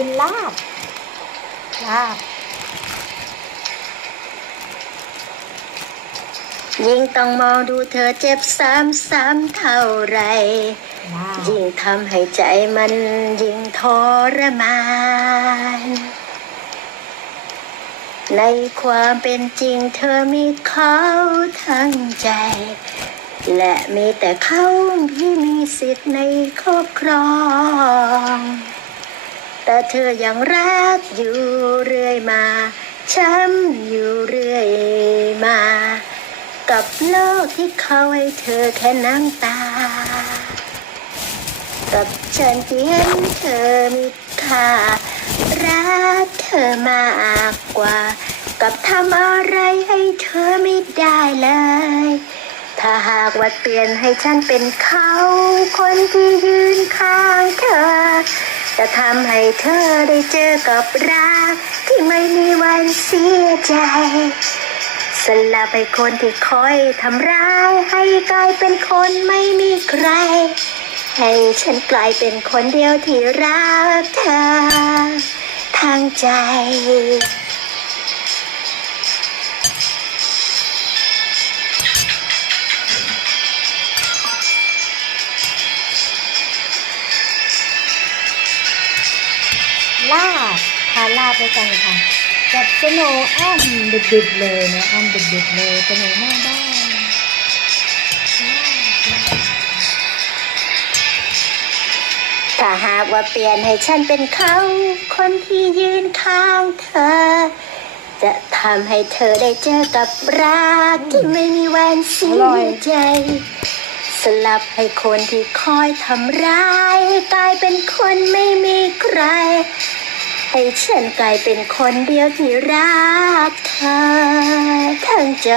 กินลาบ ลาบ ยิ่งต้องมองดูเธอเจ็บซ้ำๆเท่าไร ลาบ ยิ่งทำให้ใจมันยิ่งทรมาน ในความเป็นจริงเธอมีเขาทั้งใจ และมีแต่เขาที่มีสิทธิ์ในครอบครอง แต่เธอยังรักอยู่เรื่อยมาช้ำอยู่เรื่อยมา กับโลกที่เขาให้เธอแค่น้ำตา กับฉันที่เห็นเธอมีค่ารักเธอมากกว่า กับทำอะไรให้เธอไม่ได้เลย ถ้าหากว่าเปลี่ยนให้ฉันเป็นเขา คนที่ยืนข้างเธอ จะทำให้เธอได้เจอกับรักที่ไม่มีวันเสียใจ สลับไปคนที่คอยทำร้าย ให้กลายเป็นคนไม่มีใคร ให้ฉันกลายเป็นคนเดียวที่รักเธอทางใจ ลาบทานลาบด้วยกันค่ะกับสโนอ้อมดึกๆเลยนะอ้อมดึกๆเลยสโนว์หน้าบ้านถ้าหากว่าเปลี่ยนให้ฉันเป็นเขาคนที่ยืนข้างเธอ จะทำให้เธอได้เจอกับรักที่ไม่มีวันเสียใจ สลับให้คนที่คอยทำร้ายกลายเป็นคนไม่มีใคร ให้ฉันกลายเป็นคนเดียวที่รักเธอทั้งใจ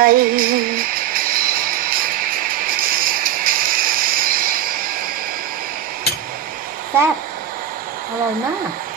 แซ่บอร่อยมาก